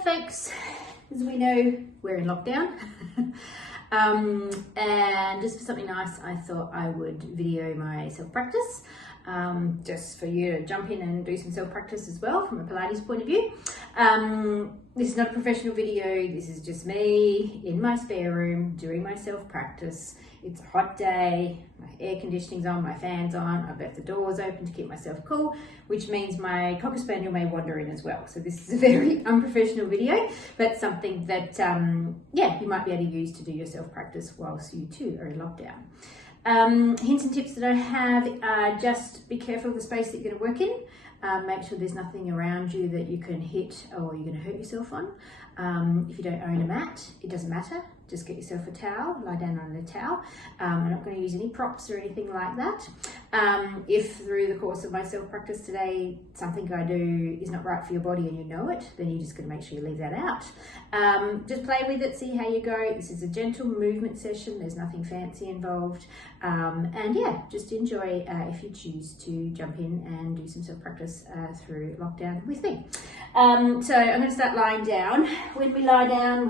folks, as we know, we're in lockdown. And just for something nice, I thought I would video my self-practice, just for you to jump in and do some self-practice as well from a Pilates point of view. This is not a professional video, this is just me in my spare room doing my self-practice. It's a hot day, my air conditioning's on, my fan's on, I've left the doors open to keep myself cool, which means my Cocker Spaniel may wander in as well. So this is a very unprofessional video, but something that, you might be able to use to do your self-practice whilst you too are in lockdown. Hints and tips that I have are just be careful of the space that you're going to work in. Make sure there's nothing around you that you can hit or you're going to hurt yourself on. If you don't own a mat, it doesn't matter. Just get yourself a towel, lie down on a towel. I'm not going to use any props or anything like that. If through the course of my self-practice today, something I do is not right for your body and you know it, then you're just going to make sure you leave that out. Just play with it, see how you go. This is a gentle movement session. There's nothing fancy involved. And yeah, just enjoy if you choose to jump in and do some self-practice through lockdown with me. So I'm going to start lying down. When we lie down,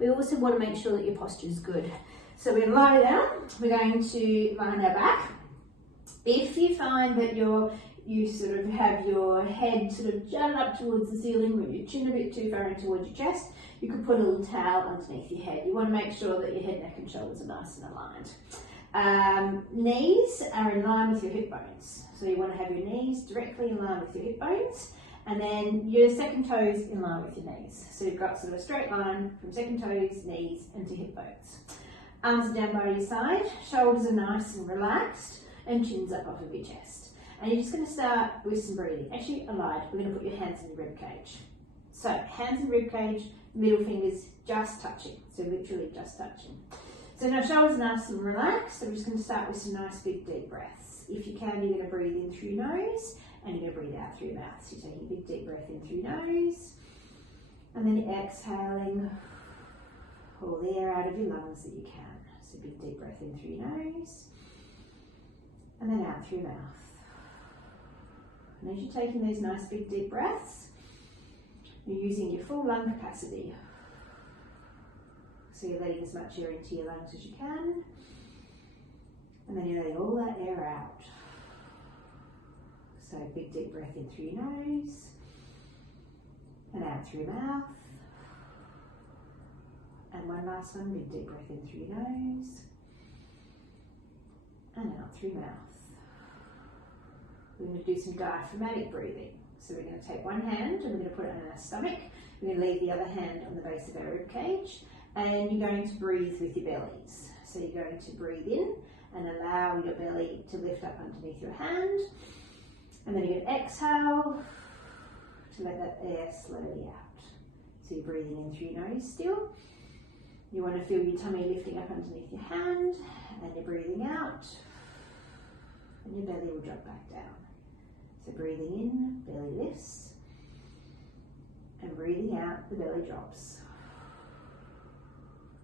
we also want to make sure that your posture is good. So we're going to lie down. We're going to lie on our back. If you find that you sort of have your head sort of jutted up towards the ceiling with your chin a bit too far in towards your chest, you could put a little towel underneath your head. You want to make sure that your head, neck and shoulders are nice and aligned. Knees are in line with your hip bones. So you want to have your knees directly in line with your hip bones. And then your second toes in line with your knees. So you've got sort of a straight line from second toes, knees, and to hip bones. Arms are down by your side, shoulders are nice and relaxed, and chin's up off of your chest. And you're just going to start with some breathing. Actually, allied, we're going to put your hands in your rib cage. So hands in rib cage, middle fingers just touching. So literally just touching. So now shoulders are nice and relaxed. So we're just going to start with some nice big deep breaths. If you can, you're going to breathe in through your nose. And you're going to breathe out through your mouth. So you're taking a big deep breath in through your nose. And then you're exhaling all the air out of your lungs that you can. So big deep breath in through your nose. And then out through your mouth. And as you're taking those nice big deep breaths, you're using your full lung capacity. So you're letting as much air into your lungs as you can. And then you're letting all that air out. So big deep breath in through your nose and out through your mouth. And one last one, big deep breath in through your nose and out through your mouth. We're going to do some diaphragmatic breathing. So we're going to take one hand and we're going to put it on our stomach. We're going to leave the other hand on the base of our rib cage, and you're going to breathe with your bellies. So you're going to breathe in and allow your belly to lift up underneath your hand. And then you're going to exhale to let that air slowly out. So you're breathing in through your nose still. You want to feel your tummy lifting up underneath your hand, and you're breathing out, and your belly will drop back down. So breathing in, belly lifts, and breathing out, the belly drops.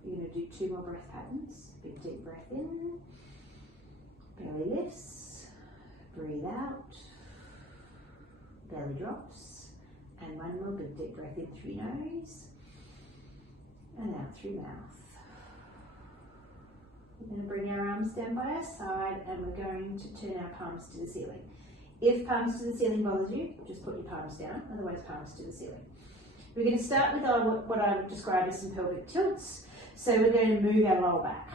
You're going to do 2 more breath patterns. Big deep breath in, belly lifts, breathe out, belly drops, and one more big deep breath in through your nose and out through your mouth. We're going to bring our arms down by our side, and we're going to turn our palms to the ceiling. If palms to the ceiling bothers you, just put your palms down, otherwise palms to the ceiling. We're going to start with what I would describe as some pelvic tilts. So we're going to move our lower back.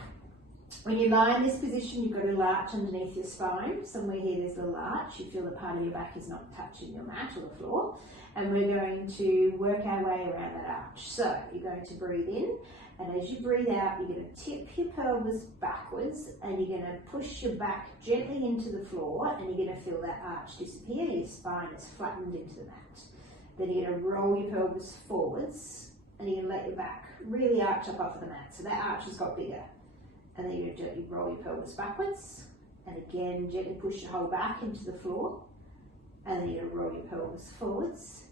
When you lie in this position, you've got a arch underneath your spine. Somewhere here there's a little arch. You feel the part of your back is not touching your mat or the floor. And we're going to work our way around that arch. So you're going to breathe in, and as you breathe out, you're going to tip your pelvis backwards, and you're going to push your back gently into the floor, and you're going to feel that arch disappear. Your spine is flattened into the mat. Then you're going to roll your pelvis forwards, and you're going to let your back really arch up off of the mat. So that arch has got bigger. And then you're going to gently roll your pelvis backwards, and again gently push your whole back into the floor, and then you're going to roll your pelvis forwards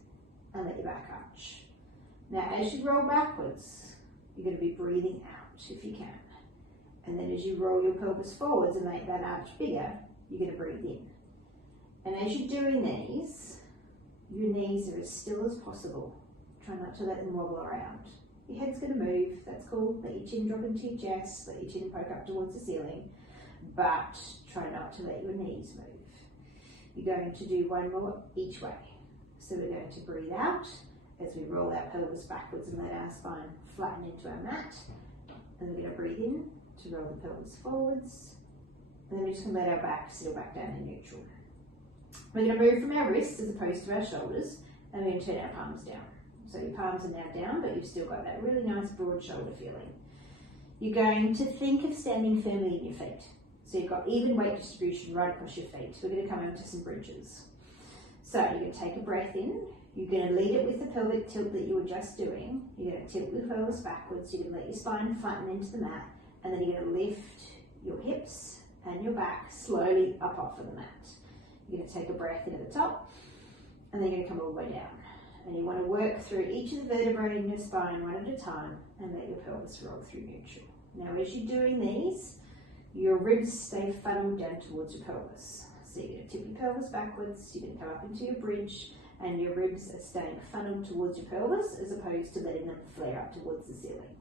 and let your back arch. Now as you roll backwards, you're going to be breathing out if you can, and then as you roll your pelvis forwards and make that arch bigger, you're going to breathe in. And as you're doing these, your knees are as still as possible. Try not to let them wobble around. Your head's going to move, that's cool. Let your chin drop into your chest, let your chin poke up towards the ceiling, but try not to let your knees move. You're going to do one more each way. So we're going to breathe out as we roll our pelvis backwards and let our spine flatten into our mat. And we're going to breathe in to roll the pelvis forwards. And then we're just going to let our back settle back down in neutral. We're going to move from our wrists as opposed to our shoulders, and we're going to turn our palms down. So your palms are now down, but you've still got that really nice broad shoulder feeling. You're going to think of standing firmly in your feet. So you've got even weight distribution right across your feet. We're going to come into some bridges. So you're going to take a breath in. You're going to lead it with the pelvic tilt that you were just doing. You're going to tilt your pelvis backwards. You're going to let your spine flatten into the mat. And then you're going to lift your hips and your back slowly up off of the mat. You're going to take a breath in at the top. And then you're going to come all the way down. And you want to work through each of the vertebrae in your spine one at a time and let your pelvis roll through neutral. Now as you're doing these, your ribs stay funneled down towards your pelvis. So you're going to tip your pelvis backwards, you're going to come up into your bridge, and your ribs are staying funneled towards your pelvis as opposed to letting them flare up towards the ceiling.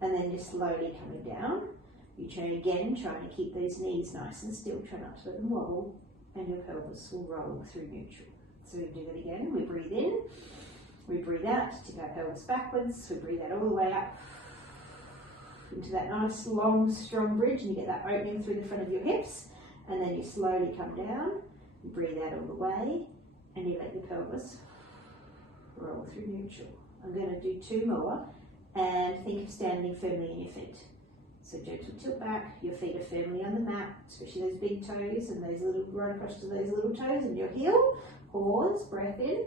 And then you're slowly coming down. You try again, trying to keep those knees nice and still, try not to let them wobble, and your pelvis will roll through neutral. So we do that again. We breathe in, we breathe out, tip our pelvis backwards, we breathe out all the way up into that nice long strong bridge, and you get that opening through the front of your hips, and then you slowly come down, you breathe out all the way, and you let your pelvis roll through neutral. I'm going to do two more, and think of standing firmly in your feet. So gentle tilt back, your feet are firmly on the mat, especially those big toes and those little, right across to those little toes and your heel. Pause, breath in,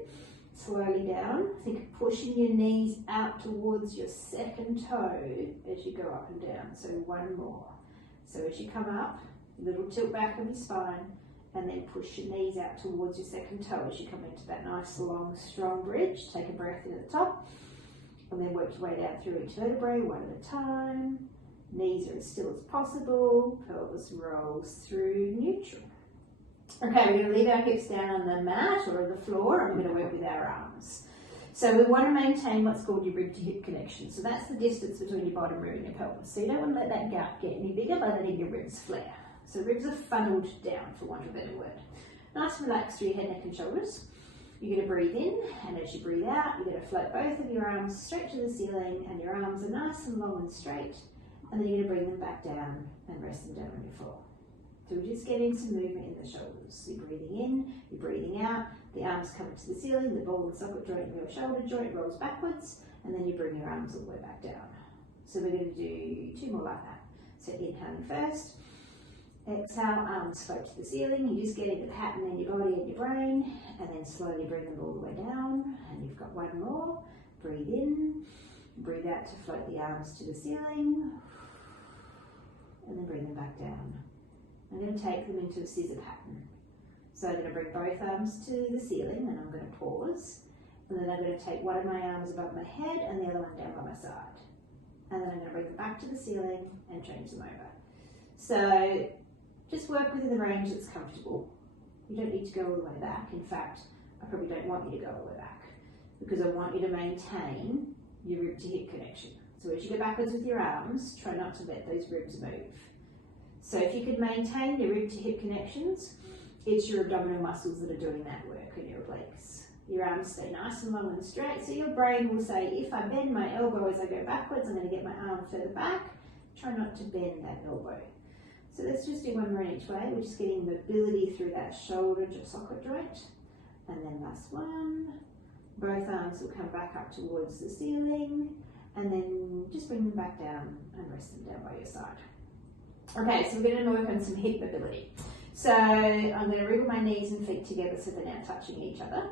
slowly down. Think of pushing your knees out towards your second toe as you go up and down. So one more. So as you come up, little tilt back of your spine, and then push your knees out towards your second toe as you come into that nice long strong bridge. Take a breath in at the top, and then work your way down through each vertebrae one at a time. Knees are as still as possible, pelvis rolls through neutral. Okay, we're going to leave our hips down on the mat or the floor, and we're going to work with our arms. So we want to maintain what's called your rib to hip connection. So that's the distance between your bottom rib and your pelvis. So you don't want to let that gap get any bigger by letting your ribs flare. So ribs are funneled down, for want of a better word. Nice and relaxed through your head, neck and shoulders. You're going to breathe in, and as you breathe out, you're going to float both of your arms straight to the ceiling, and your arms are nice and long and straight. And then you're going to bring them back down and rest them down on your floor. So we're just getting some movement in the shoulders. You're breathing in, you're breathing out, the arms come to the ceiling, the ball and socket joint of your shoulder joint rolls backwards, and then you bring your arms all the way back down. So we're going to do two more like that. So inhaling first, exhale, arms float to the ceiling, you're just getting the pattern in your body and your brain, and then slowly bring them all the way down, and you've got one more. Breathe in, breathe out to float the arms to the ceiling, and then bring them back down. I'm going to take them into a scissor pattern. So I'm going to bring both arms to the ceiling, and I'm going to pause. And then I'm going to take one of my arms above my head and the other one down by my side. And then I'm going to bring them back to the ceiling and change them over. So just work within the range that's comfortable. You don't need to go all the way back. In fact, I probably don't want you to go all the way back, because I want you to maintain your rib to hip connection. So as you go backwards with your arms, try not to let those ribs move. So if you could maintain your rib to hip connections, it's your abdominal muscles that are doing that work in your obliques. Your arms stay nice and long and straight, so your brain will say, if I bend my elbow as I go backwards, I'm going to get my arm further back. Try not to bend that elbow. So let's just do one more in each way. We're just getting mobility through that shoulder socket joint. And then last one. Both arms will come back up towards the ceiling, and then just bring them back down and rest them down by your side. Okay, so we're going to work on some hip mobility. So I'm going to wriggle my knees and feet together so they're now touching each other,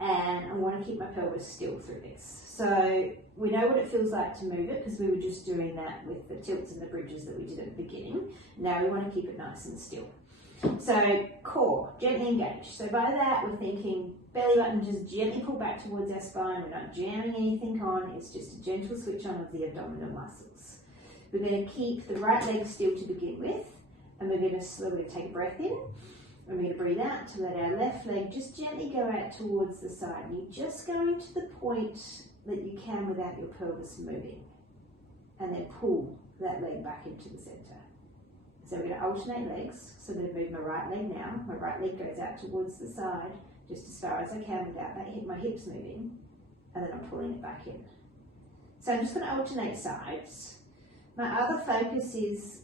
and I want to keep my pelvis still through this. So we know what it feels like to move it, because we were just doing that with the tilts and the bridges that we did at the beginning. Now we want to keep it nice and still. So core, gently engaged. So by that we're thinking belly button just gently pull back towards our spine. We're not jamming anything on, it's just a gentle switch on of the abdominal muscles. We're going to keep the right leg still to begin with, and we're going to slowly take a breath in, and we're going to breathe out to let our left leg just gently go out towards the side. And you're just going to the point that you can without your pelvis moving. And then pull that leg back into the centre. So we're going to alternate legs. So I'm going to move my right leg now. My right leg goes out towards the side just as far as I can without my hips moving. And then I'm pulling it back in. So I'm just going to alternate sides. My other focus is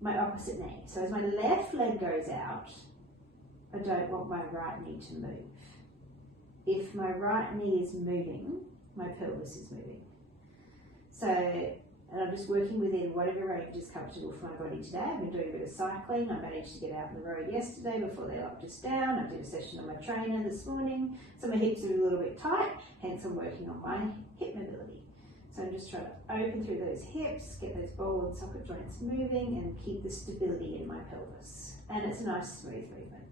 my opposite knee. So as my left leg goes out, I don't want my right knee to move. If my right knee is moving, my pelvis is moving. So, and I'm just working within whatever range is comfortable for my body today. I've been doing a bit of cycling. I managed to get out on the road yesterday before they locked us down. I did a session on my trainer this morning. So my hips are a little bit tight, hence I'm working on my hip mobility. So I'm just trying to open through those hips, get those ball and socket joints moving, and keep the stability in my pelvis. And it's a nice smooth movement.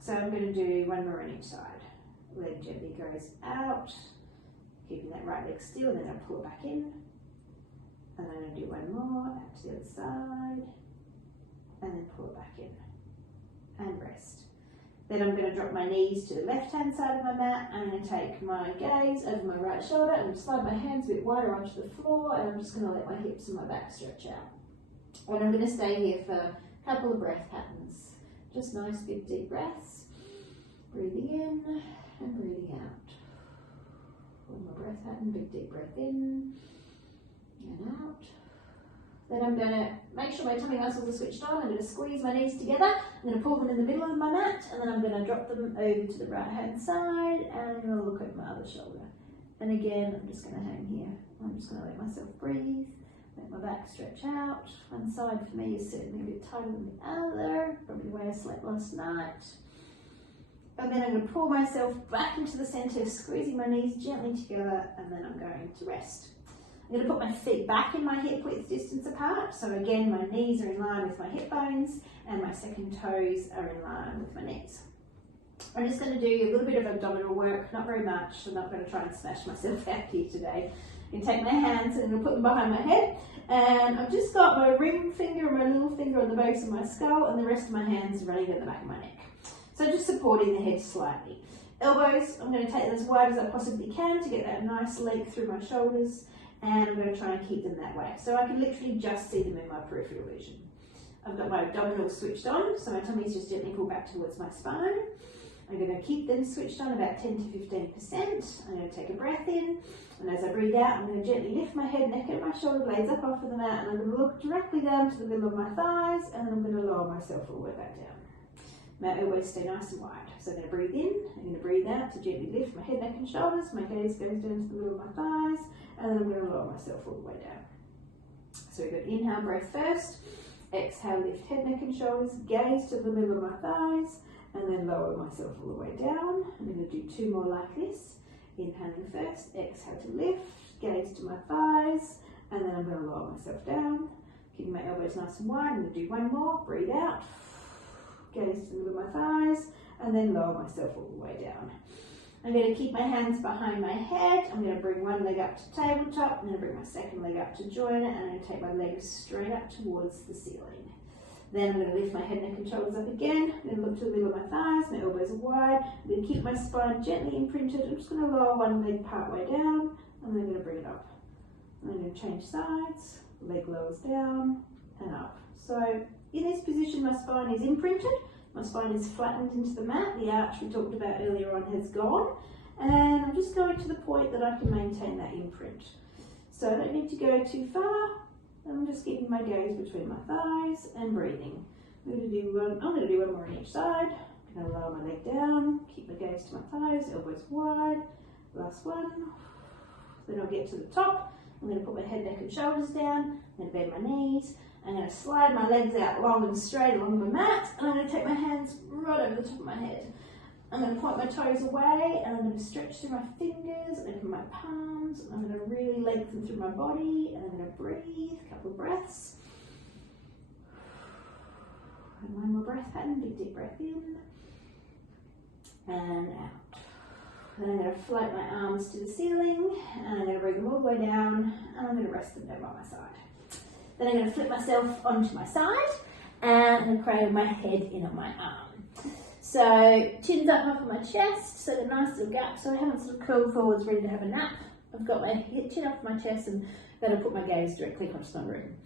So I'm going to do one more on each side. Leg gently goes out, keeping that right leg still, then I'll pull it back in. And then I'm going to do one more, out to the other side, and then pull it back in. And rest. Then I'm going to drop my knees to the left-hand side of my mat, and I'm going to take my gaze over my right shoulder and slide my hands a bit wider onto the floor, and I'm just going to let my hips and my back stretch out. And I'm going to stay here for a couple of breath patterns. Just nice big deep breaths. Breathing in and breathing out. One more breath pattern, big deep breath in and out. Then I'm going to make sure my tummy muscles are switched on. I'm going to squeeze my knees together. I'm going to pull them in the middle of my mat, and then I'm going to drop them over to the right hand side, and I'm going to look at my other shoulder. And again, I'm just going to hang here. I'm just going to let myself breathe, let my back stretch out. One side for me is certainly a bit tighter than the other, probably the way I slept last night. And then I'm going to pull myself back into the centre, squeezing my knees gently together, and then I'm going to rest. I'm going to put my feet back in my hip width distance apart. So again, my knees are in line with my hip bones, and my second toes are in line with my knees. I'm just going to do a little bit of abdominal work, not very much. I'm not going to try and smash myself out here today. I'm going to take my hands and I'm going to put them behind my head. And I've just got my ring finger and my little finger on the base of my skull, and the rest of my hands running down the back of my neck. So just supporting the head slightly. Elbows, I'm going to take them as wide as I possibly can to get that nice length through my shoulders, and I'm going to try and keep them that way. So I can literally just see them in my peripheral vision. I've got my abdominals switched on, so my tummy's just gently pulled back towards my spine. I'm going to keep them switched on about 10 to 15%. I'm going to take a breath in, and as I breathe out, I'm going to gently lift my head, neck, and my shoulder blades up off of the mat, and I'm going to look directly down to the middle of my thighs, and then I'm going to lower myself all the way back down. My elbows stay nice and wide. So I'm going to breathe in, I'm going to breathe out to gently lift my head, neck, and shoulders. My gaze goes down to the middle of my thighs, and then I'm going to lower myself all the way down. So we've got inhale, breath first. Exhale, lift head, neck, and shoulders. Gaze to the middle of my thighs, and then lower myself all the way down. I'm going to do two more like this. Inhaling first, exhale to lift, gaze to my thighs, and then I'm going to lower myself down. Keeping my elbows nice and wide. I'm going to do one more. Breathe out. Gaze to the middle of my thighs, and then lower myself all the way down. I'm going to keep my hands behind my head. I'm going to bring one leg up to tabletop. I'm going to bring my second leg up to join it, and I'm going to take my legs straight up towards the ceiling. Then I'm going to lift my head, neck, and shoulders up again. I'm going to look to the middle of my thighs. My elbows are wide. I'm going to keep my spine gently imprinted. I'm just going to lower one leg part way down, and then I'm going to bring it up. I'm going to change sides. Leg lowers down and up. So in this position, my spine is imprinted. My spine is flattened into the mat. The arch we talked about earlier on has gone. And I'm just going to the point that I can maintain that imprint. So I don't need to go too far. I'm just keeping my gaze between my thighs and breathing. I'm going to do one more on each side. I'm going to lower my leg down, keep my gaze to my thighs, elbows wide. Last one. Then I'll get to the top. I'm going to put my head, neck, and shoulders down. I'm going to bend my knees. I'm going to slide my legs out long and straight along my mat, and I'm going to take my hands right over the top of my head. I'm going to point my toes away, and I'm going to stretch through my fingers, open my palms, and I'm going to really lengthen through my body, and I'm going to breathe, a couple of breaths. And one more breath pattern, big deep breath in, and out. Then I'm going to float my arms to the ceiling, and I'm going to bring them all the way down, and I'm going to rest them down by my side. Then I'm going to flip myself onto my side, and I'm going to crane my head in on my arm. So chin's up off of my chest, so the nice little gap, so I haven't sort of curled forwards ready to have a nap. I've got my chin off my chest and that'll put my gaze directly across my room.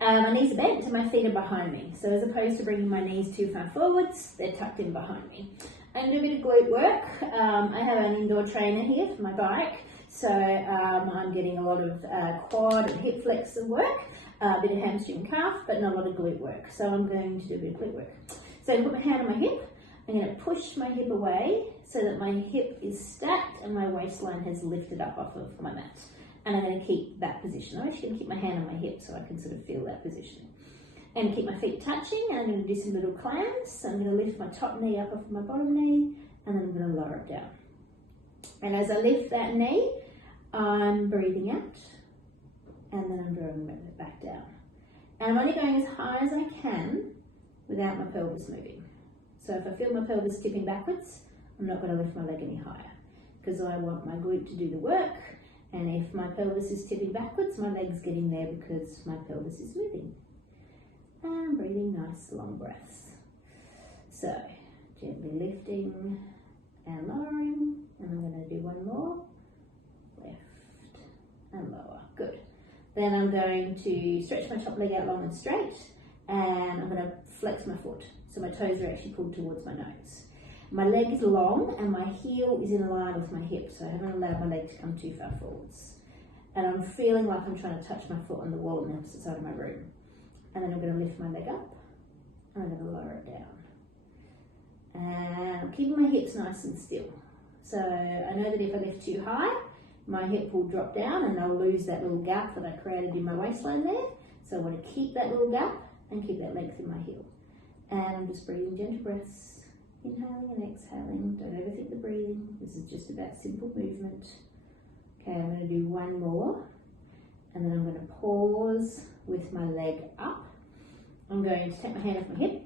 My knees are bent and my feet are behind me. So as opposed to bringing my knees too far forwards, they're tucked in behind me. And do a bit of glute work. I have an indoor trainer here for my bike. So I'm getting a lot of quad and hip flexor work, a bit of hamstring and calf, but not a lot of glute work. So I'm going to do a bit of glute work. So I'm going to put my hand on my hip. I'm going to push my hip away so that my hip is stacked and my waistline has lifted up off of my mat. And I'm going to keep that position. I'm actually going to keep my hand on my hip so I can sort of feel that position. And keep my feet touching, and I'm going to do some little clams. So I'm going to lift my top knee up off my bottom knee, and then I'm going to lower it down. And as I lift that knee, I'm breathing out, and then I'm drawing it back down. And I'm only going as high as I can without my pelvis moving. So if I feel my pelvis tipping backwards, I'm not going to lift my leg any higher because I want my glute to do the work. And if my pelvis is tipping backwards, my leg's getting there because my pelvis is moving. And breathing nice long breaths. So gently lifting and lowering. And I'm going to do one more. Left and lower. Good. Then I'm going to stretch my top leg out long and straight. And I'm going to flex my foot. So my toes are actually pulled towards my nose. My leg is long and my heel is in line with my hip, so I haven't allowed my leg to come too far forwards. And I'm feeling like I'm trying to touch my foot on the wall on the opposite side of my room. And then I'm going to lift my leg up and I'm going to lower it down. And I'm keeping my hips nice and still. So I know that if I lift too high, my hip will drop down and I'll lose that little gap that I created in my waistline there. So I want to keep that little gap and keep that length in my heel. And I'm just breathing gentle breaths, inhaling and exhaling. Don't overthink the breathing. This is just about simple movement. Okay, I'm going to do one more. And then I'm going to pause with my leg up. I'm going to take my hand off my hip.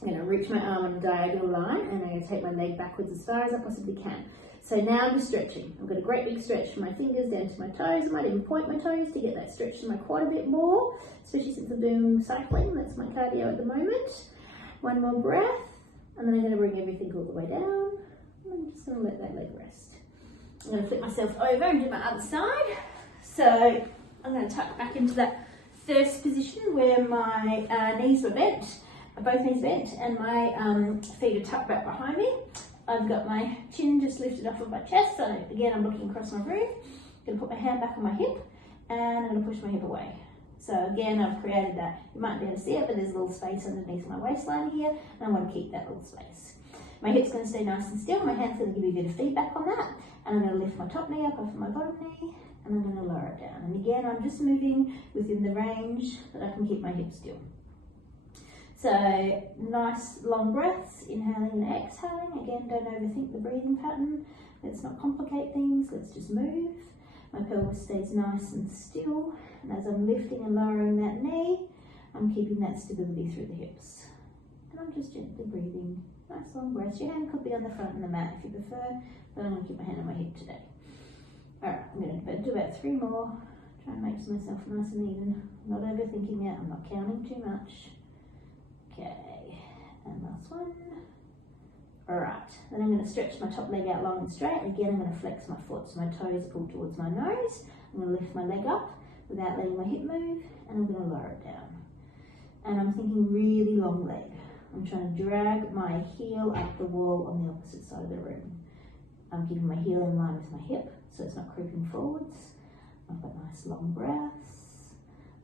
I'm going to reach my arm in a diagonal line and I'm going to take my leg backwards as far as I possibly can. So now I'm just stretching. I've got a great big stretch from my fingers down to my toes. I might even point my toes to get that stretch in my quad a bit more, especially since I'm doing cycling. That's my cardio at the moment. One more breath, and then I'm going to bring everything all the way down. I'm just going to let that leg rest. I'm going to flip myself over and do my other side. So I'm going to tuck back into that first position where my knees were bent, both knees bent, and my feet are tucked back behind me. I've got my chin just lifted off of my chest, so again I'm looking across my room. I'm going to put my hand back on my hip and I'm going to push my hip away. So again I've created that, you might be able to see it, but there's a little space underneath my waistline here and I want to keep that little space. My hip's going to stay nice and still, my hand's going to give you a bit of feedback on that, and I'm going to lift my top knee up off my bottom knee and I'm going to lower it down. And again I'm just moving within the range that I can keep my hip still. So nice long breaths, inhaling and exhaling. Again, don't overthink the breathing pattern. Let's not complicate things, let's just move. My pelvis stays nice and still. And as I'm lifting and lowering that knee, I'm keeping that stability through the hips. And I'm just gently breathing. Nice long breaths. Your hand could be on the front of the mat if you prefer, but I'm going to keep my hand on my hip today. Alright, I'm going to do about 3 more. Try and make myself nice and even. I'm not overthinking it, I'm not counting too much. Okay, and last one. Alright, then I'm going to stretch my top leg out long and straight. Again, I'm going to flex my foot so my toes pull towards my nose. I'm going to lift my leg up without letting my hip move, and I'm going to lower it down. And I'm thinking really long leg. I'm trying to drag my heel up the wall on the opposite side of the room. I'm keeping my heel in line with my hip so it's not creeping forwards. I've got nice long breaths.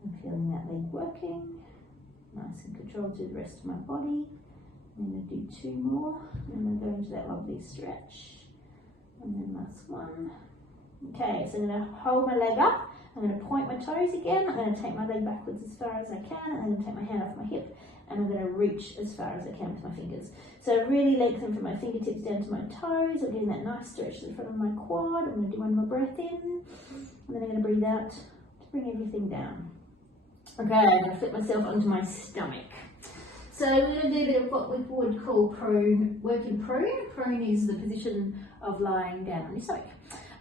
I'm feeling that leg working. Nice and controlled through the rest of my body. I'm going to do 2 more, and then go into that lovely stretch. And then last one. Okay, so I'm going to hold my leg up. I'm going to point my toes again. I'm going to take my leg backwards as far as I can, and I'm going to take my hand off my hip, and I'm going to reach as far as I can with my fingers. So really lengthen from my fingertips down to my toes. I'm getting that nice stretch to the front of my quad. I'm going to do one more breath in, and then I'm going to breathe out to bring everything down. Okay, I'm going to flip myself onto my stomach. So we're going to do a bit of what we would call prone, working prone. Prone is the position of lying down on your stomach.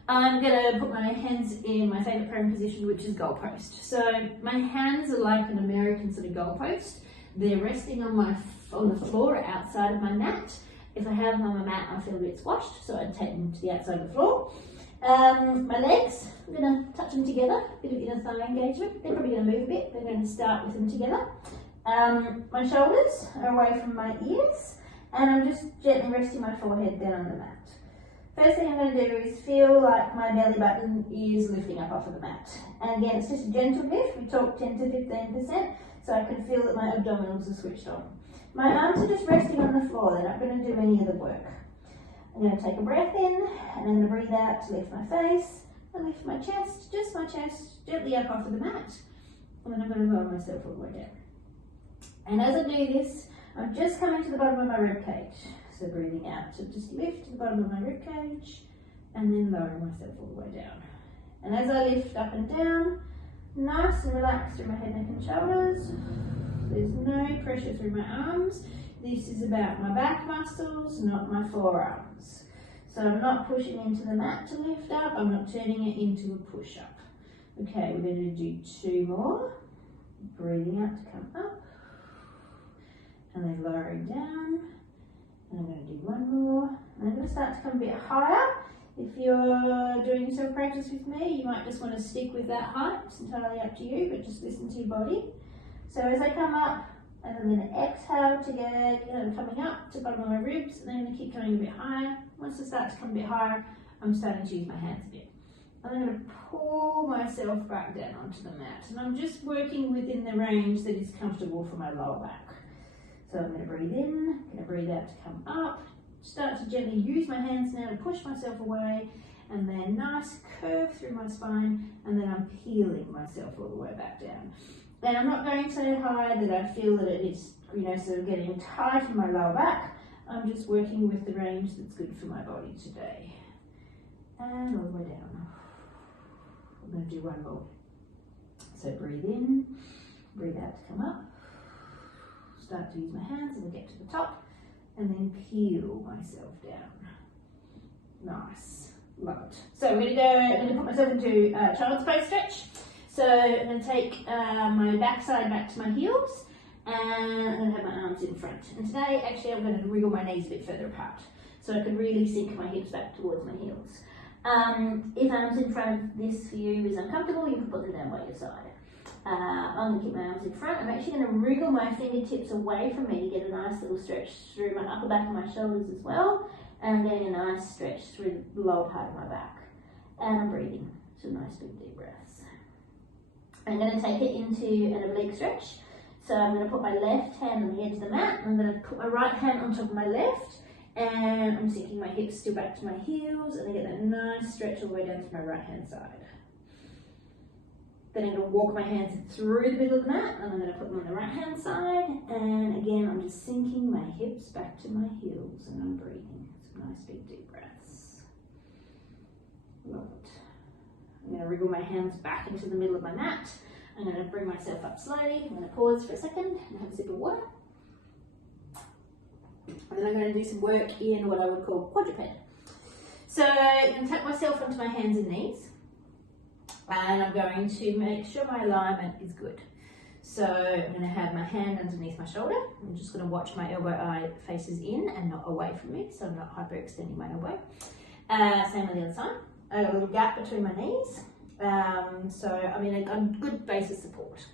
I'm going to put my hands in my favourite prone position, which is goalpost. So my hands are like an American sort of goalpost. They're resting on the floor outside of my mat. If I have them on my mat, I feel a bit squashed, so I take them to the outside of the floor. My legs, I'm going to touch them together, a bit of inner thigh engagement. They're probably going to move a bit, but I'm going to start with them together. My shoulders are away from my ears, and I'm just gently resting my forehead down on the mat. First thing I'm going to do is feel like my belly button is lifting up off of the mat. And again, it's just a gentle lift. We talk 10 to 15%, so I can feel that my abdominals are switched on. My arms are just resting on the floor. They're not going to do any of the work. I'm going to take a breath in, and I'm going to breathe out to lift my face, and lift my chest, just my chest, gently up off of the mat. And then I'm going to lower myself all the way down. And as I do this, I'm just coming to the bottom of my rib cage. So breathing out to just lift to the bottom of my rib cage and then lowering myself all the way down. And as I lift up and down, nice and relaxed through my head, neck and shoulders. There's no pressure through my arms. This is about my back muscles, not my forearms. So I'm not pushing into the mat to lift up, I'm not turning it into a push-up. Okay, we're going to do 2 more. Breathing out to come up. And then lowering down. And I'm going to do 1 more. And I'm going to start to come a bit higher. If you're doing self-practice with me, you might just want to stick with that height. It's entirely up to you, but just listen to your body. So as I come up, and I'm going to exhale to get coming up to the bottom of my ribs, and then I'm going to keep coming a bit higher. Once I start to come a bit higher, I'm starting to use my hands a bit. And I'm going to pull myself back down onto the mat. And I'm just working within the range that is comfortable for my lower back. So I'm going to breathe in, going to breathe out to come up, start to gently use my hands now to push myself away, and then nice curve through my spine, and then I'm peeling myself all the way back down. And I'm not going so high that I feel that it is, sort of getting tight in my lower back. I'm just working with the range that's good for my body today. And all the way down. I'm going to do 1 more. So breathe in, breathe out to come up. Start to use my hands as I get to the top, and then peel myself down. Nice, love it. So I'm going to put myself into child's pose stretch. So I'm going to take my backside back to my heels, and I'm going to have my arms in front. And today, actually, I'm going to wriggle my knees a bit further apart, so I can really sink my hips back towards my heels. If arms in front of this for you is uncomfortable, you can put them down by your side. I'm going to keep my arms in front. I'm actually going to wriggle my fingertips away from me to get a nice little stretch through my upper back of my shoulders as well. And I'm getting a nice stretch through the lower part of my back. And I'm breathing. So nice big deep breaths. I'm going to take it into an oblique stretch. So I'm going to put my left hand on the edge of the mat. I'm going to put my right hand on top of my left. And I'm sinking my hips still back to my heels. And I get that nice stretch all the way down to my right hand side. Then I'm going to walk my hands through the middle of the mat, and I'm going to put them on the right hand side, and again I'm just sinking my hips back to my heels, and I'm breathing. Some nice big deep breaths. Love it. I'm going to wriggle my hands back into the middle of my mat. I'm going to bring myself up slowly. I'm going to pause for a second and have a sip of water. And then I'm going to do some work in what I would call quadruped. So I'm going to tap myself onto my hands and knees. And I'm going to make sure my alignment is good. So I'm going to have my hand underneath my shoulder. I'm just going to watch my elbow eye faces in and not away from me, so I'm not hyperextending my elbow. Same on the other side. I got a little gap between my knees. A good base of support.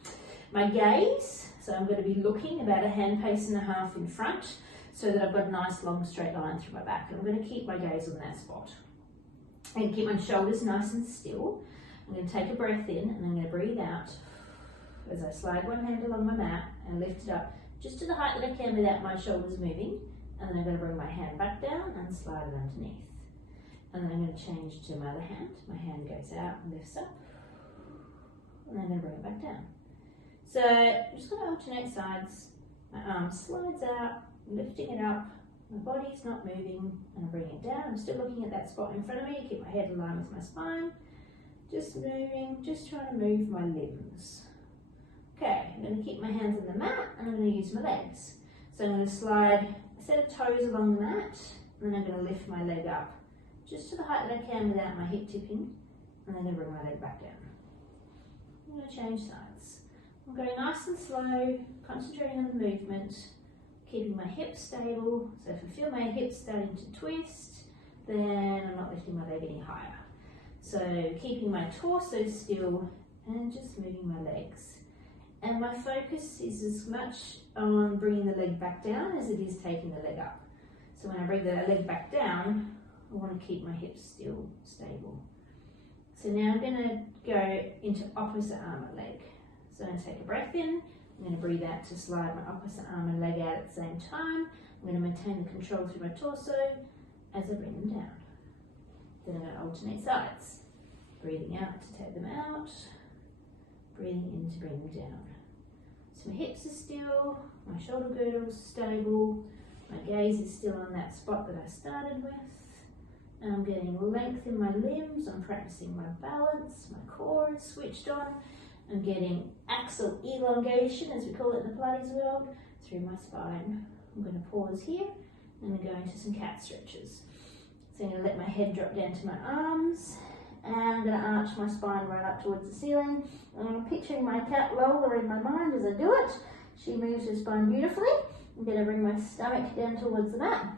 My gaze, so I'm going to be looking about a hand pace and a half in front, so that I've got a nice long straight line through my back. And I'm going to keep my gaze on that spot. And keep my shoulders nice and still. I'm going to take a breath in, and I'm going to breathe out as I slide one hand along my mat and lift it up just to the height that I can without my shoulders moving. And then I'm going to bring my hand back down and slide it underneath. And then I'm going to change to my other hand. My hand goes out and lifts up. And then I'm going to bring it back down. So I'm just going to alternate sides. My arm slides out, lifting it up. My body's not moving, and I'm bringing it down. I'm still looking at that spot in front of me. Keep my head in line with my spine. Just moving, just trying to move my limbs. Okay, I'm going to keep my hands on the mat, and I'm going to use my legs. So I'm going to slide a set of toes along the mat, and then I'm going to lift my leg up just to the height that I can without my hip tipping, and then I'm going to bring my leg back down. I'm going to change sides. I'm going nice and slow, concentrating on the movement, keeping my hips stable. So if I feel my hips starting to twist, then I'm not lifting my leg any higher. So keeping my torso still and just moving my legs. And my focus is as much on bringing the leg back down as it is taking the leg up. So when I bring the leg back down, I want to keep my hips still stable. So now I'm going to go into opposite arm and leg. So I'm going to take a breath in, I'm going to breathe out to slide my opposite arm and leg out at the same time. I'm going to maintain the control through my torso as I bring them down. Then I'm going to alternate sides. Breathing out to take them out, breathing in to bring them down. So my hips are still, my shoulder girdle is stable, my gaze is still on that spot that I started with. And I'm getting length in my limbs, I'm practicing my balance, my core is switched on. I'm getting axial elongation, as we call it in the Pilates world, through my spine. I'm going to pause here and then go into some cat stretches. So I'm going to let my head drop down to my arms. And I'm going to arch my spine right up towards the ceiling. I'm picturing my cat Lola in my mind as I do it. She moves her spine beautifully. I'm going to bring my stomach down towards the mat.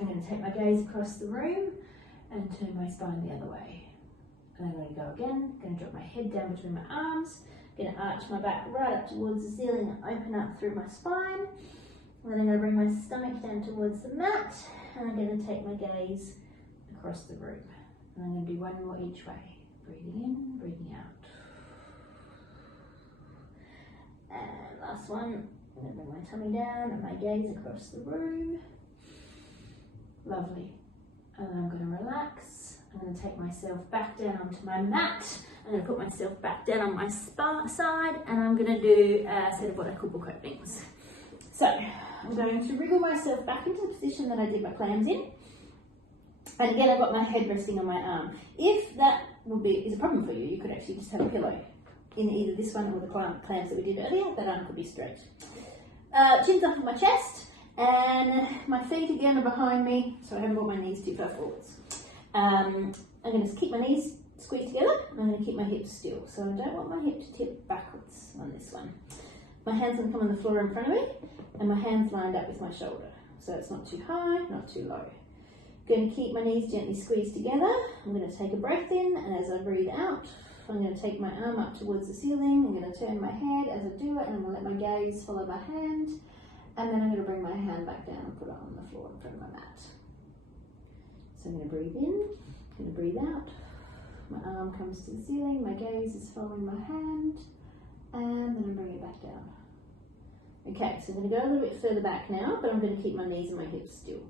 I'm going to take my gaze across the room and turn my spine the other way. And I'm going to go again. I'm going to drop my head down between my arms. I'm going to arch my back right up towards the ceiling and open up through my spine. And then I'm going to bring my stomach down towards the mat. And I'm going to take my gaze across the room. And I'm going to do one more each way. Breathing in, breathing out. And last one. I'm going to bring my tummy down and my gaze across the room. Lovely. And then I'm going to relax. I'm going to take myself back down onto my mat. I'm going to put myself back down on my side. And I'm going to do a set of what I call book openings. So I'm going to wriggle myself back into the position that I did my clams in. And again, I've got my head resting on my arm. If that is a problem for you, you could actually just have a pillow in either this one or the clams that we did earlier. That arm could be straight. Chin's up on my chest, and my feet again are behind me, so I haven't got my knees too far forwards. I'm going to keep my knees squeezed together, and I'm going to keep my hips still. So I don't want my hip to tip backwards on this one. My hands going to come on the floor in front of me, and my hands lined up with my shoulder. So it's not too high, not too low. Going to keep my knees gently squeezed together. I'm going to take a breath in, and as I breathe out, I'm going to take my arm up towards the ceiling. I'm going to turn my head as I do it, and I'm going to let my gaze follow my hand. And then I'm going to bring my hand back down and put it on the floor in front of my mat. So I'm going to breathe in, I'm going to breathe out. My arm comes to the ceiling, my gaze is following my hand, and then I bring it back down. Okay, so I'm going to go a little bit further back now, but I'm going to keep my knees and my hips still.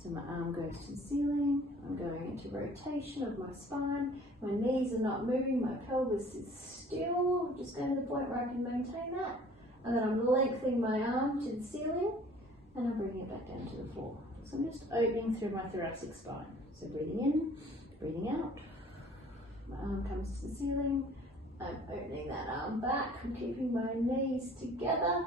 So my arm goes to the ceiling, I'm going into rotation of my spine, my knees are not moving, my pelvis is still, just going to the point where I can maintain that, and then I'm lengthening my arm to the ceiling, and I'm bringing it back down to the floor. So I'm just opening through my thoracic spine. So breathing in, breathing out, my arm comes to the ceiling, I'm opening that arm back, I'm keeping my knees together,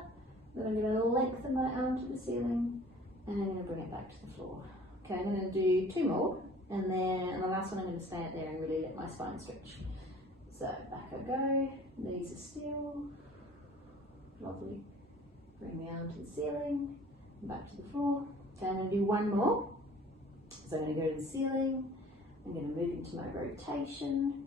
then I'm going to lengthen my arm to the ceiling, and I'm going to bring it back to the floor. Okay, I'm going to do two more, and then the last one I'm going to stay out there and really let my spine stretch. So back I go, knees are still, lovely. Bring the arm to the ceiling, back to the floor. Okay, I'm going to do one more. So I'm going to go to the ceiling, I'm going to move into my rotation,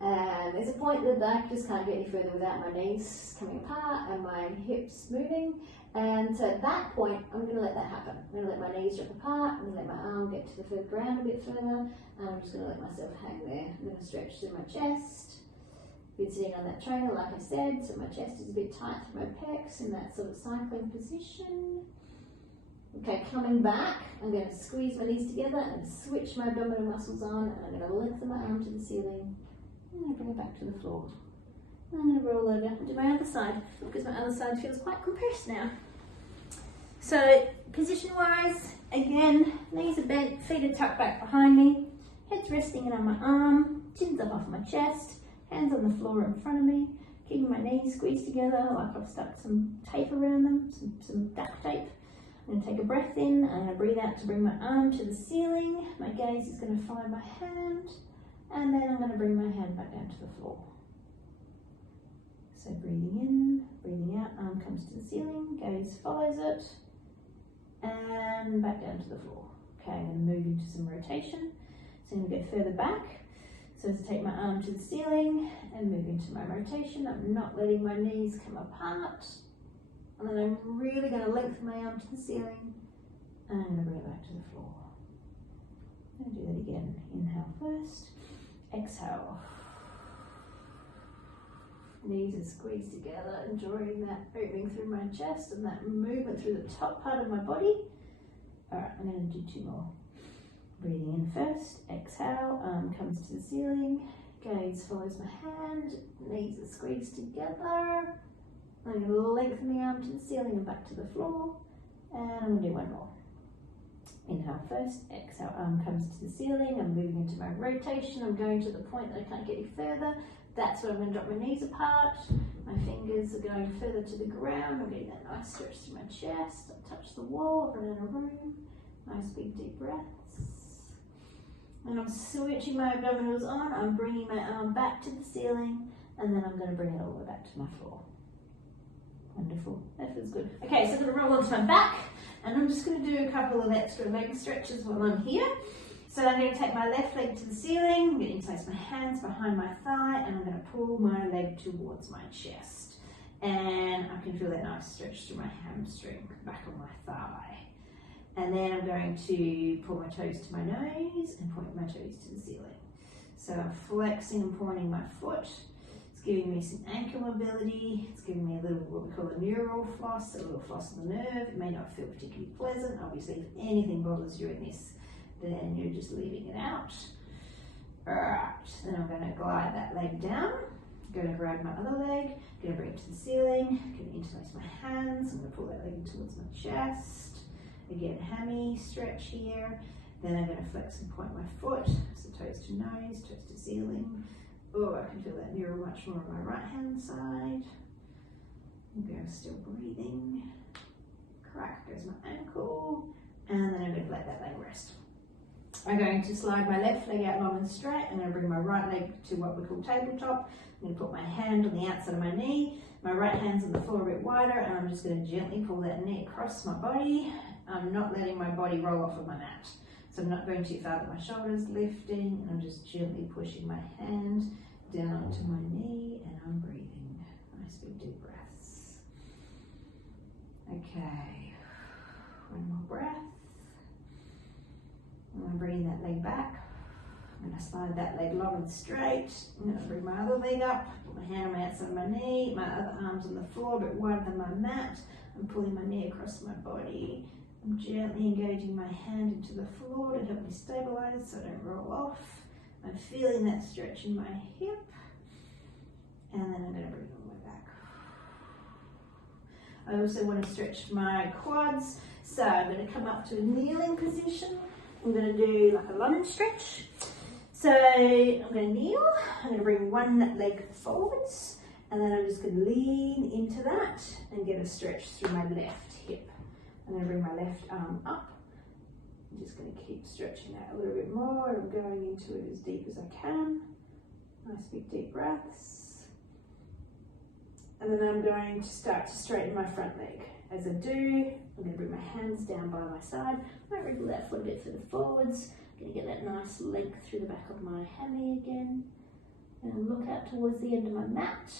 and there's a point that I just can't get any further without my knees coming apart and my hips moving. And so at that point, I'm going to let that happen. I'm going to let my knees drop apart, I'm going to let my arm get to the ground a bit further, and I'm just going to let myself hang there. I'm going to stretch through my chest. Been sitting on that trainer, like I said, so my chest is a bit tight through my pecs in that sort of cycling position. Okay, coming back, I'm going to squeeze my knees together and switch my abdominal muscles on, and I'm going to lengthen my arm to the ceiling, and I'm going to bring it back to the floor. I'm going to roll over and do my other side, because my other side feels quite compressed now. So, position-wise, again, knees are bent, feet are tucked back behind me, head's resting in on my arm, chin's up off my chest, hands on the floor in front of me, keeping my knees squeezed together like I've stuck some tape around them, some duct tape. I'm going to take a breath in, I'm going to breathe out to bring my arm to the ceiling, my gaze is going to follow my hand, and then I'm going to bring my hand back down to the floor. So breathing in, breathing out, arm comes to the ceiling, gaze follows it, and back down to the floor. Okay, I'm going to move into some rotation. So I'm going to go further back. So as I take my arm to the ceiling and move into my rotation, I'm not letting my knees come apart. And then I'm really going to lengthen my arm to the ceiling and I'm going to bring it back to the floor. I'm going to do that again. Inhale first, exhale. Knees are squeezed together, enjoying that opening through my chest and that movement through the top part of my body. Alright, I'm going to do 2 more. Breathing in first, exhale, arm comes to the ceiling, gaze follows my hand, knees are squeezed together. I'm going to lengthen the arm to the ceiling and back to the floor. And I'm going to do 1 more. Inhale first, exhale, arm comes to the ceiling. I'm moving into my rotation. I'm going to the point that I can't get any further. That's where I'm going to drop my knees apart. My fingers are going further to the ground. I'm getting that nice stretch through my chest. I touch the wall, I've run in a room. Nice big deep breaths. And I'm switching my abdominals on. I'm bringing my arm back to the ceiling. And then I'm going to bring it all the way back to my floor. Wonderful, that feels good. Okay, so I'm going to roll onto my back and I'm just going to do a couple of extra leg stretches while I'm here. So I'm going to take my left leg to the ceiling, I'm going to place my hands behind my thigh and I'm going to pull my leg towards my chest. And I can feel that nice stretch through my hamstring, back on my thigh. And then I'm going to pull my toes to my nose and point my toes to the ceiling. So I'm flexing and pointing my foot. It's giving me some ankle mobility. It's giving me a little, what we call a neural floss, a little floss of the nerve. It may not feel particularly pleasant. Obviously, if anything bothers you in this, then you're just leaving it out. All right, then I'm going to glide that leg down. I'm going to grab my other leg, going to bring it to the ceiling, going to interlace my hands. I'm going to pull that leg towards my chest. Again, hammy stretch here. Then I'm going to flex and point my foot, so toes to nose, toes to ceiling. Oh, I can feel that neural much more on my right hand side. Okay, I'm still breathing. Crack goes my ankle. And then I'm going to let that leg rest. I'm going to slide my left leg out long and straight. I'm going to bring my right leg to what we call tabletop. I'm going to put my hand on the outside of my knee. My right hand's on the floor a bit wider and I'm just going to gently pull that knee across my body. I'm not letting my body roll off of my mat. So I'm not going too far that my shoulders lifting and I'm just gently pushing my hand down onto my knee and I'm breathing. Nice big deep breaths. Okay, 1 more breath. I'm going to bring that leg back. I'm going to slide that leg long and straight. I'm going to bring my other leg up, put my hand on my outside of my knee, my other arm's on the floor a bit wider than my mat. I'm pulling my knee across my body. I'm gently engaging my hand into the floor to help me stabilize so I don't roll off. I'm feeling that stretch in my hip. And then I'm going to bring it all the way back. I also want to stretch my quads. So I'm going to come up to a kneeling position. I'm going to do like a lunge stretch. So I'm going to kneel. I'm going to bring one leg forwards. And then I'm just going to lean into that and get a stretch through my left hip. I'm going to bring my left arm up. I'm just going to keep stretching that a little bit more. I'm going into it as deep as I can. Nice big deep breaths. And then I'm going to start to straighten my front leg. As I do, I'm going to bring my hands down by my side. I might wriggle that foot a bit further forwards. I'm going to get that nice length through the back of my hammy again. And look out towards the end of my mat.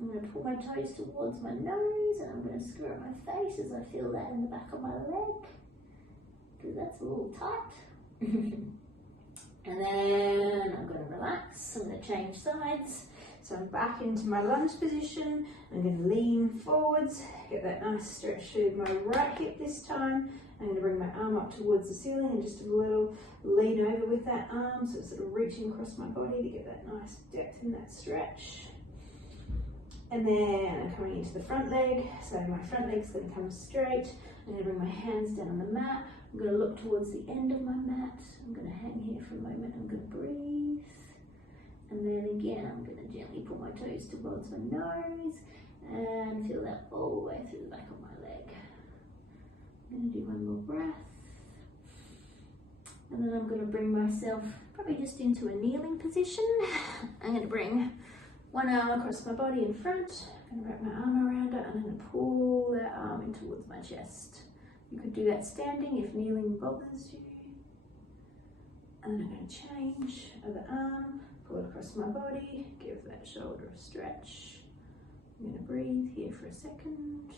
I'm going to pull my toes towards my nose and I'm going to screw up my face as I feel that in the back of my leg. Because that's a little tight. And then I'm going to relax. I'm going to change sides. So I'm back into my lunge position. I'm going to lean forwards, get that nice stretch through my right hip this time. I'm going to bring my arm up towards the ceiling and just a little lean over with that arm. So it's sort of reaching across my body to get that nice depth in that stretch. And then I'm coming into the front leg. So my front leg's going to come straight. I'm going to bring my hands down on the mat. I'm going to look towards the end of my mat. I'm going to hang here for a moment. I'm going to breathe. And then again, I'm going to gently pull my toes towards my nose and feel that all the way through the back of my leg. I'm going to do 1 more breath. And then I'm going to bring myself probably just into a kneeling position. I'm going to bring one arm across my body in front. I'm going to wrap my arm around it and I'm going to pull that arm in towards my chest. You could do that standing if kneeling bothers you. And I'm going to change other arm, pull it across my body, give that shoulder a stretch. I'm going to breathe here for a second.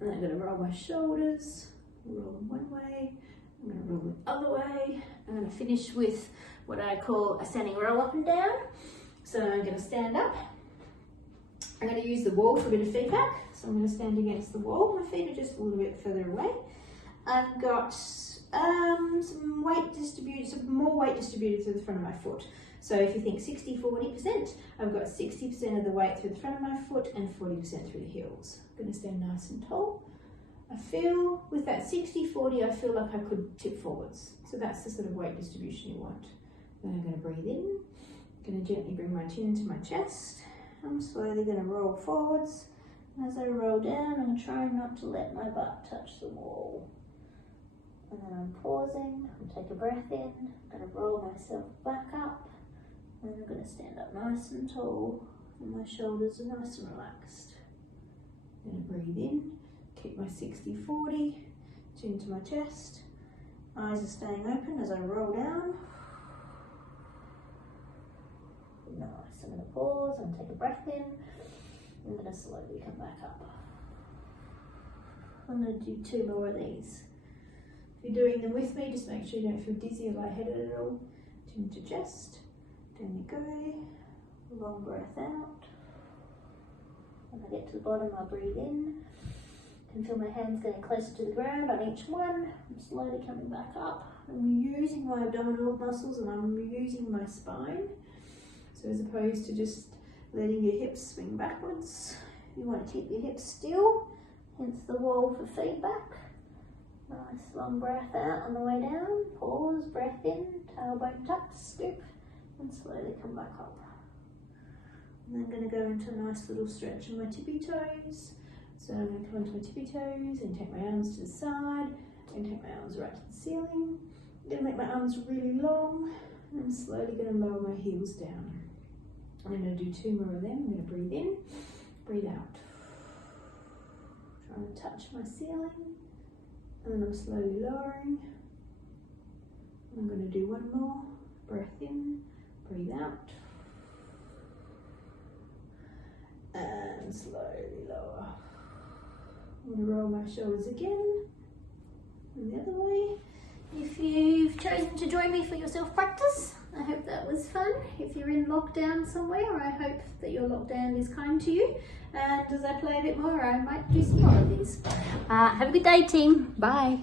And I'm going to roll my shoulders, roll them one way, I'm going to roll them the other way. I'm going to finish with what I call a standing roll up and down. So I'm going to stand up. I'm going to use the wall for a bit of feedback. So I'm going to stand against the wall. My feet are just a little bit further away. I've got some more weight distributed to the front of my foot. So if you think 60-40%, I've got 60% of the weight through the front of my foot and 40% through the heels. I'm going to stand nice and tall. I feel with that 60-40, I feel like I could tip forwards. So that's the sort of weight distribution you want. Then I'm going to breathe in. I'm going to gently bring my chin to my chest. I'm slowly going to roll forwards. As I roll down, I'm trying not to let my butt touch the wall. And then I'm pausing, I'll take a breath in, I'm going to roll myself back up, and I'm going to stand up nice and tall, and my shoulders are nice and relaxed. I'm going to breathe in, keep my 60-40, chin to my chest, eyes are staying open as I roll down. Nice, I'm going to pause and take a breath in, I'm going to slowly come back up. I'm going to do 2 more of these. If you're doing them with me, just make sure you don't feel dizzy or lightheaded at all. Chin to chest, down you go, long breath out. When I get to the bottom, I'll breathe in. I can feel my hands getting closer to the ground on each one. I'm slowly coming back up. I'm using my abdominal muscles and I'm using my spine. So as opposed to just letting your hips swing backwards, you want to keep your hips still, hence the wall for feedback. Nice long breath out on the way down, pause, breath in, tailbone tucks, scoop, and slowly come back up. And I'm going to go into a nice little stretch on my tippy toes. So I'm going to come onto my tippy toes and take my arms to the side, and take my arms right to the ceiling. I'm going to make my arms really long, and I'm slowly going to lower my heels down. I'm going to do 2 more of them. I'm going to breathe in, breathe out. Trying to touch my ceiling. And then I'm slowly lowering. I'm going to do 1 more. Breath in, breathe out. And slowly lower. I'm going to roll my shoulders again. And the other way. If you've chosen to join me for your self-practice, I hope that was fun. If you're in lockdown somewhere, I hope that your lockdown is kind to you. And as I play a bit more, I might do some more of these. Have a good day, team. Bye.